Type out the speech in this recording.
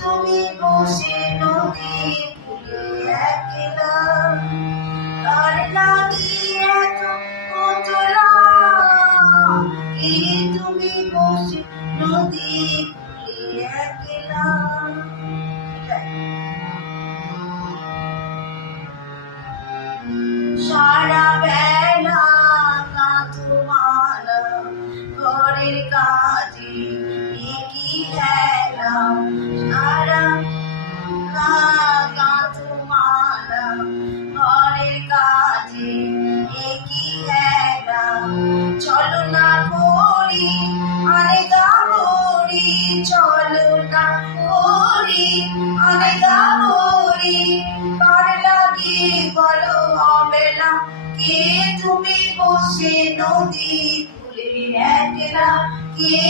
তুমি বসে নদী কূলে একলা, কার লাগিয়ে এত অচলা? কে তুমি বসে নদী কূলে একলা? সারা বেলা কাঁধ মালা ঘরের কাজে কি হেলা, সারা কাঁধ মালা ঘরের কাজে কি হেলা। চলো না করি আনেদা করি, চলো না করি আনেদা করি, কার লাগি বলো হবে না? কে তুমি বসে নদী কূলে একলা? কে